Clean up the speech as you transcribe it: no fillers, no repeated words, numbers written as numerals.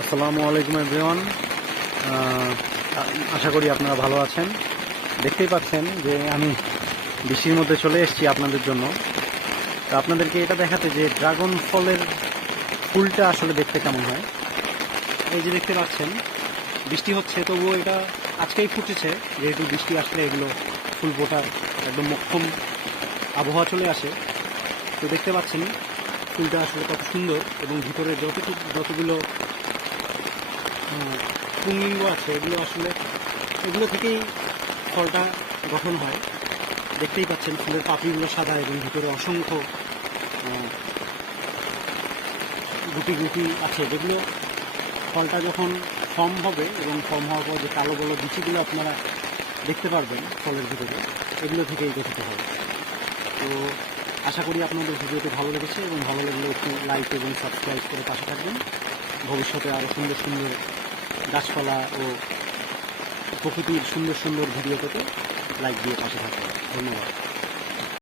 আসসালামু আলাইকুম এভরিওয়ান। আশা করি আপনারা ভালো আছেন। দেখতেই পাচ্ছেন যে আমি বৃষ্টির মধ্যে চলে এসেছি আপনাদের জন্য। তো আপনাদেরকে এটা দেখাতে যে ড্রাগন ফলের ফুলটা আসলে দেখতে কেমন হয়। এই যে দেখতে পাচ্ছেন বৃষ্টি হচ্ছে, তবুও এটা আজকেই ফুটেছে, যেহেতু বৃষ্টি আসলে এগুলো ফুল ফোটার একদম মোক্ষম আবহাওয়া চলে আসে। তো দেখতে পাচ্ছেন ফুলটা আসলে কত সুন্দর, এবং ভিতরে যতগুলো পুংলিঙ্গ আছে এগুলো থেকেই ফলটা গঠন হয়। দেখতেই পাচ্ছেন ফুলের পাপড়িগুলো সাদা এবং ভিতরে অসংখ্য গুটি গুটি আছে, যেগুলো ফলটা যখন ফর্ম হবে এবং ফর্ম হওয়ার পর যে কালো কালো বিচিগুলো আপনারা দেখতে পারবেন ফলের ভিতরে, এগুলো থেকেই গঠিত হবে। তো আশা করি আপনাদের ভিডিওটি ভালো লেগেছে, এবং ভালো লাগলে একটু লাইক এবং সাবস্ক্রাইব করে পাশে থাকবেন। ভবিষ্যতে আরও সুন্দর সুন্দর গাছপালা ও প্রকৃতির সুন্দর সুন্দর ভিডিও পেতে লাইক দিয়ে পাশে থাকবেন। ধন্যবাদ।